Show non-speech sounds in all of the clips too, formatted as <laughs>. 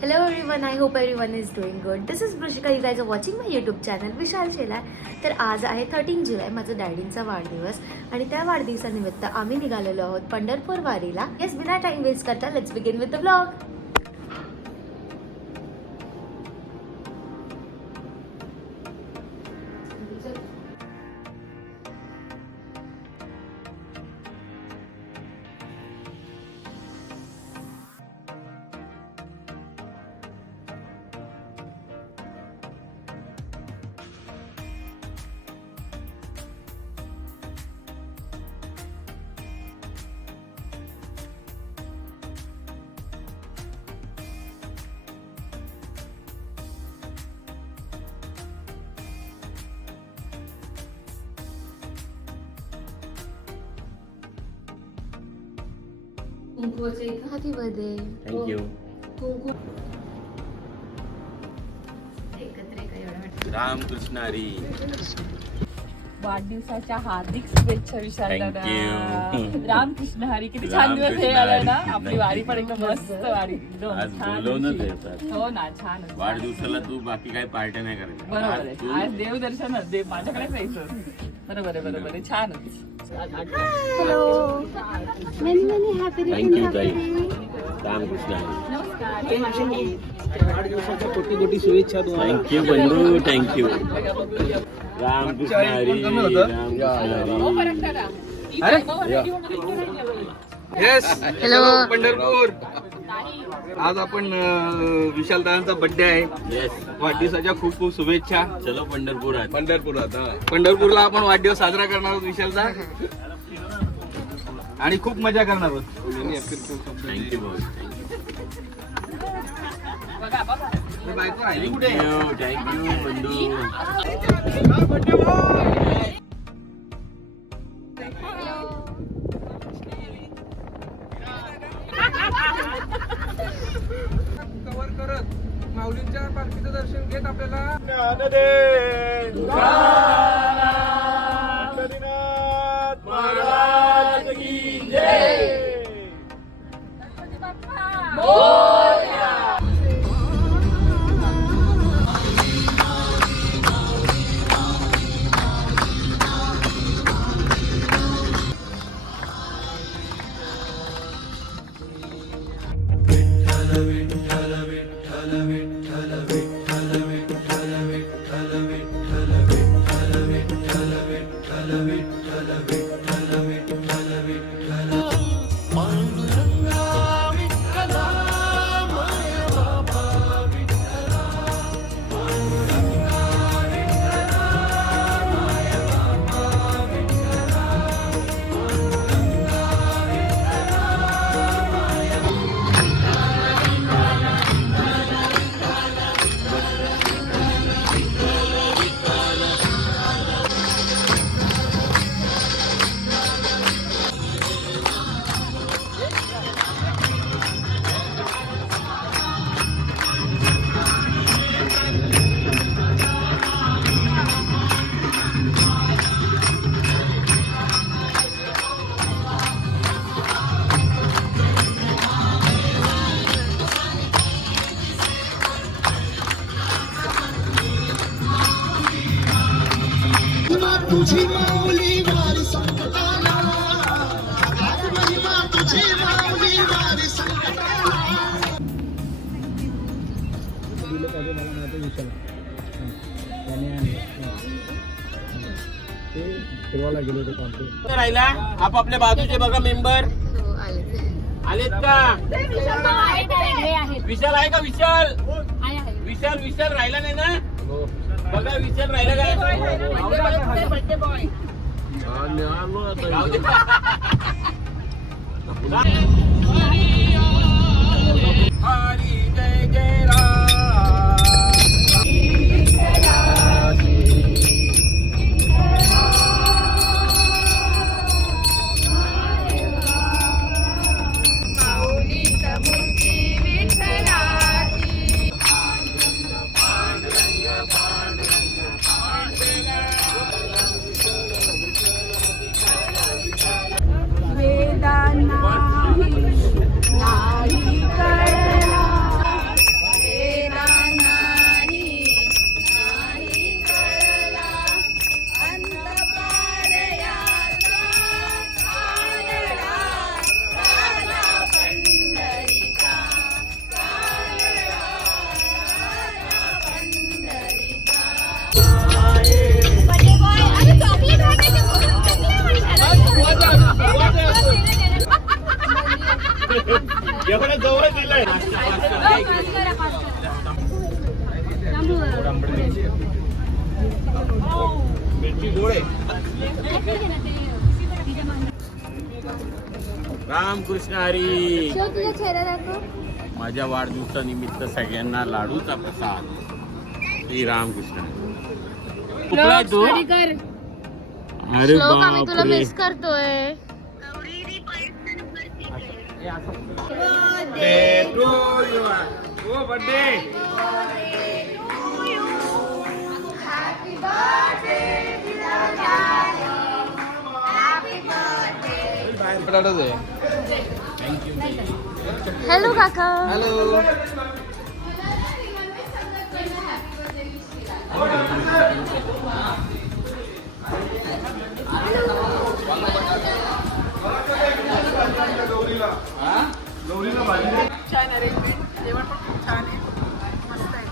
Hello everyone, I hope everyone is doing good. This is Brushika. You guys are watching my YouTube channel विशाल शेलार तर आज आहे thirteen जुलै माझं डॅडींचा वाढदिवस आणि त्या वाढदिवसानिमित्त आम्ही निघालेलो आहोत पंढरपूर वारीला येस बिना टाइम वेस्ट करता let's begin with the blog happy birthday thank you कुंकू एकत्र एका एवढ्या वाटतं. रामकृष्ण हरी वाढदिवसाच्या हार्दिक शुभेच्छा विशाल Thank you. रामकृष्ण हरी किती छान दिवस हे रामकृष्ण आलाय ना. हरी. आपली वारी पण एकदम मस्त वारी. एकदम आज छान बोलवूनच अशी. हो ना छान वाढदिवसाला तू बाकी काही पार्ट्या नाही करायच्या बरोबर आज आहे. तू आज देवदर्शनच देव माझ्याकडेच यायचं. बरोबर आहे बरोबर आहे. छानच hello many many happy thank you ताई रामकृष्ण वाढदिवसाच्या कोटी कोटी शुभेच्छा थँक्यू बंधू thank you Ramkrishna Hari Ramkrishna Hari yes hello Pandharpur आज आपण विशाल दादांचा बर्थडे आहे. येस वाढदिवसाच्या खूप खूप शुभेच्छा. चलो पंढरपुरात पंढरपुरात पंढरपूरला आपण वाढदिवस साजरा करणार आहोत विशालदा आणि खूप मजा करणार आहोत. थँक्यू बंधू. आपल्याला तुझी विशाल त्याने ते फिरवायला गेले होते काम राहिला आपापल्या बाजूचे बघा मेंबर। आलेत का। विशाल आहे का विशाल? विशाल विशाल राहिला नाही ना? बघा विशाल राहिला काय <laughs> रामकृष्ण हरी. माझ्या वाढदिवसानिमित्त सगळ्यांना लाडूचा प्रसाद. श्री रामकृष्ण कुठला आहे तू? अरे श्लोक आम्ही तुला बापरे. करतोय हॅलो काका. हॅलो. छान अरेंजमेंट जेवण पण खूप छान आहे. मस्त आहे.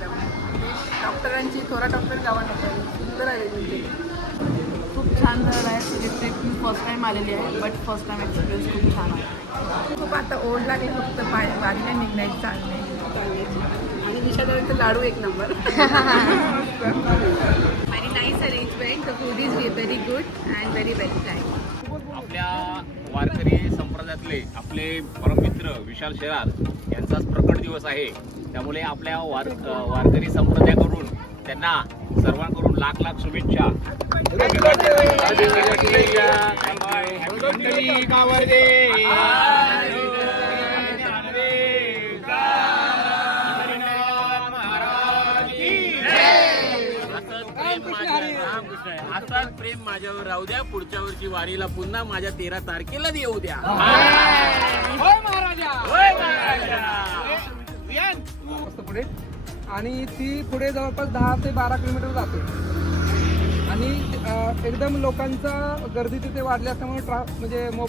डॉक्टरांची थोडा डॉक्टर गावात सुंदर अरेंजमेंट खूप छान झालं आहे. ही ट्रिप मी फर्स्ट टाईम आलेली आहे बट फर्स्ट टाईम एक्सपिरियन्स खूप छान आहे. खूप आता ओढ लागली फक्त पाय वारीला निघण्याची चालण्याची आणि विषादावर लाडू एक नंबर. आणि nice arrangement the food is very good and very well plan आपल्या वारकरी संप्रदायातले आपले परममित्र विशाल शेरार यांचाच प्रकट दिवस आहे. त्यामुळे आपल्या वार वारकरी संप्रदायाकडून त्यांना सर्वांकडून लाख लाख शुभेच्छा. असंच प्रेम माझ्यावर राहू द्या. पुढच्या वर्षी वारीला पुन्हा माझ्या तेरा तारखेला येऊ द्या. होय महाराजा. मस्त पुढे आणि ती पुढे जवळपास दहा ते बारा किलोमीटर जाते. आणि एकदम लोकांचा गर्दी तिथे वाढली असल्यामुळे ट्रा म्हणजे मो-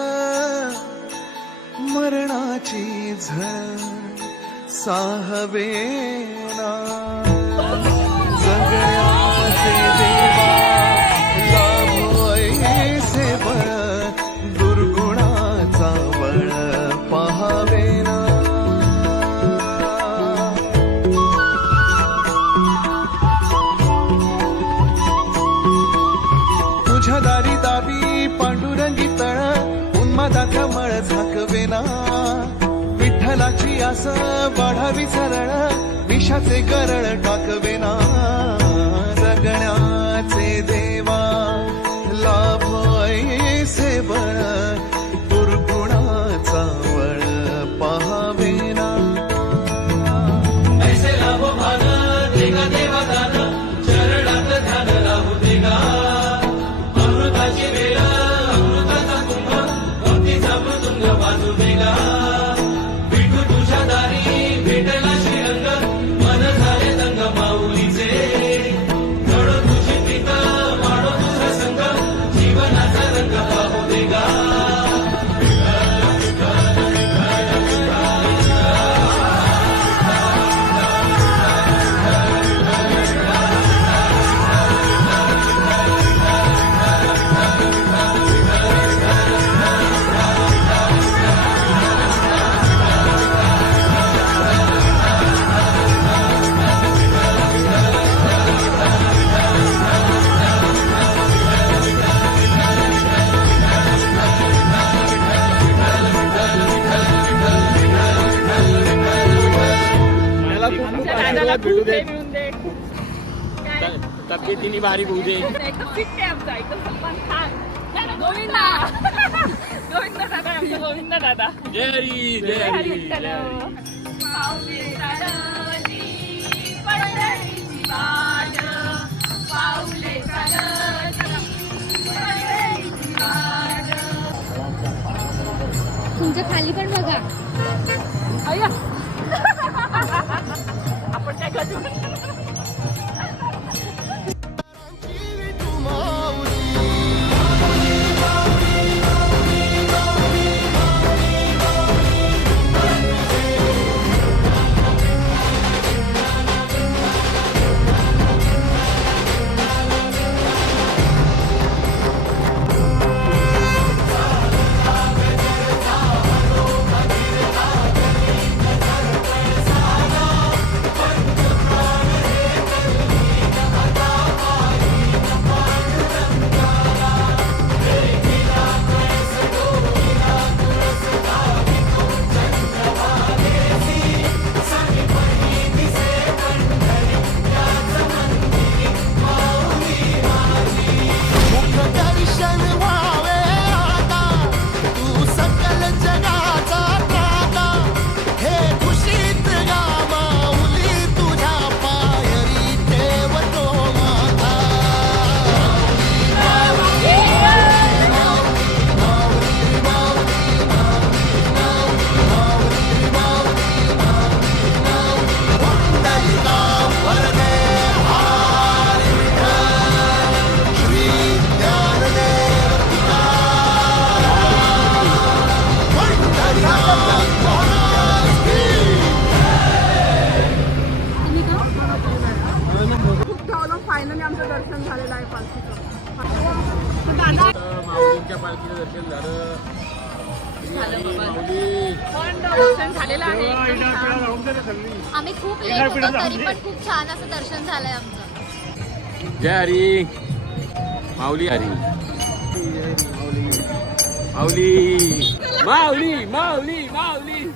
मरणाची झळ साहवे विषाचे गरळ टाकवेना तब्येतीने भारी होऊ दे. एकदम फिट आहे आमचा एकदम सलमान खान गोविंदा. गोविंद दादा आमचा गोविंद दादा. जय हरी जय हरी जय हरी. तुमच्या खाली पण बघा. आपण काय करतो? जय हरी. माऊली हरी. माऊली. माऊली माऊली माऊली.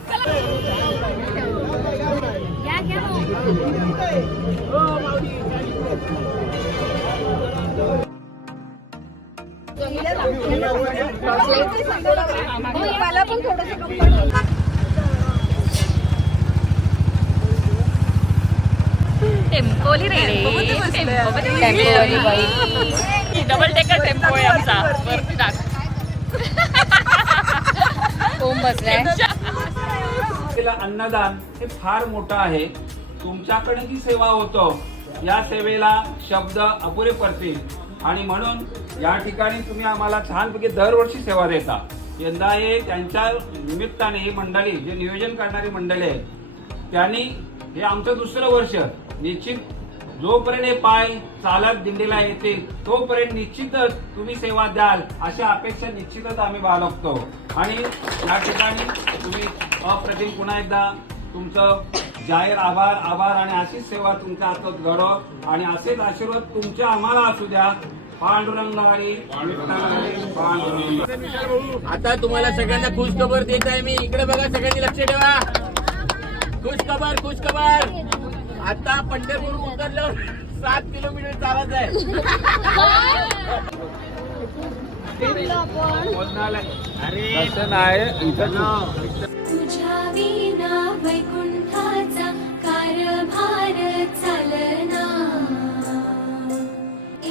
मला पण थोडंसं टेम्पोली रेडे डबल टेकर टेम्पो आहे आमचा. वरती टाक बसलाय. अन्नदान हे फार मोठं आहे. तुमच्याकडे जी सेवा होतो. या सेवेला शब्द अपुरे पडतील. आणि म्हणून या ठिकाणी तुम्ही आम्हाला छानपैकी दरवर्षी सेवा देता. यंदा हे त्यांच्या निमित्ताने ही मंडळी जे नियोजन करणारी मंडळी आहे त्यांनी हे आमचं दुसरं वर्ष निश्चित जोपर्यंत हे पाय चालत दिंडीला येतील तोपर्यंत निश्चितच तुम्ही सेवा द्याल अशा अपेक्षा निश्चितच आम्ही बाळगतो. आणि या ठिकाणी तुम्ही अप्रतिम पुन्हा एकदा तुमचं जाहीर आभार आभार आणि अशीच सेवा तुमच्या हातात घडो आणि असेच आशीर्वाद तुमच्या आम्हाला असू द्या. आता तुम्हाला सगळ्यांना खुश खबर देत आहे मी. इकडे बघा सगळ्यांनी लक्ष ठेवा. खुश खबर खुश खबर आता पंढरपूर उतरल्यावर सात किलोमीटर चालत आहे. अरे दर्शन आहे. इथं तुझ्या विना वैकुंठाचा कारभार चालना.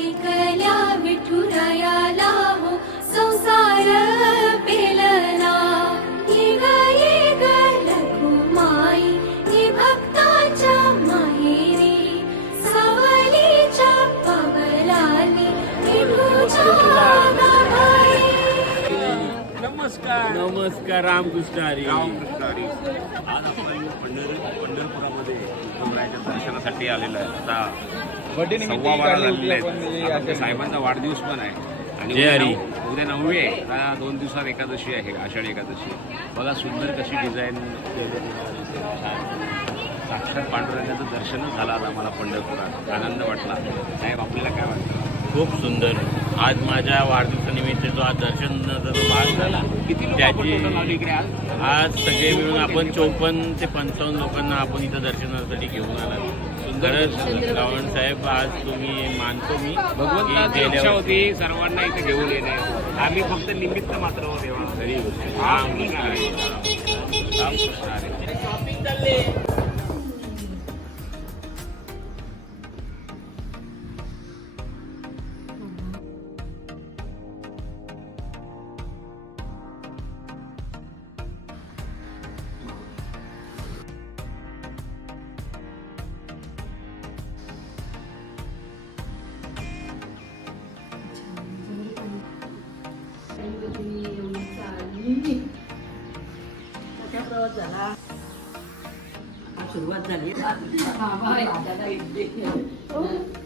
एकल्या विठुरायाला हो संसार नमस्कार रामकृष्ण हरी रामकृष्ण हरी आज आपण पंढर पंढरपुरामध्ये विठुरायाच्या दर्शनासाठी आलेलो आहे. आता सव्वा बारा झालेले आहेत. आपल्या साहेबांचा वाढदिवस पण आहे. आणि जय उद्या हरी. उद्या नववी आहे. आता दोन दिवसात एकादशी आहे आषाढी एकादशी. बघा सुंदर कशी डिझाईन साक्षात पांडुरंगाचं दर्शनच झालं आज आम्हाला पंढरपुरात. आनंद वाटला. साहेब आपल्याला काय वाटतं? खूप सुंदर. आज माझ्या वाढदिवसानिमित्त जो आज दर्शनाचा जो भाग झाला त्याची आज सगळे मिळून आपण चोपन्न ते पंचावन्न लोकांना आपण इथं दर्शनासाठी घेऊन आला खरंच रावण साहेब आज तुम्ही मानतो मी भगवंताची होती सर्वांना इथे घेऊन येणे आम्ही फक्त निमित्त मात्र खरी ਬਣਾ ਲਿਆ ਹਾਂ ਬਾਹਰ ਆ ਜਾ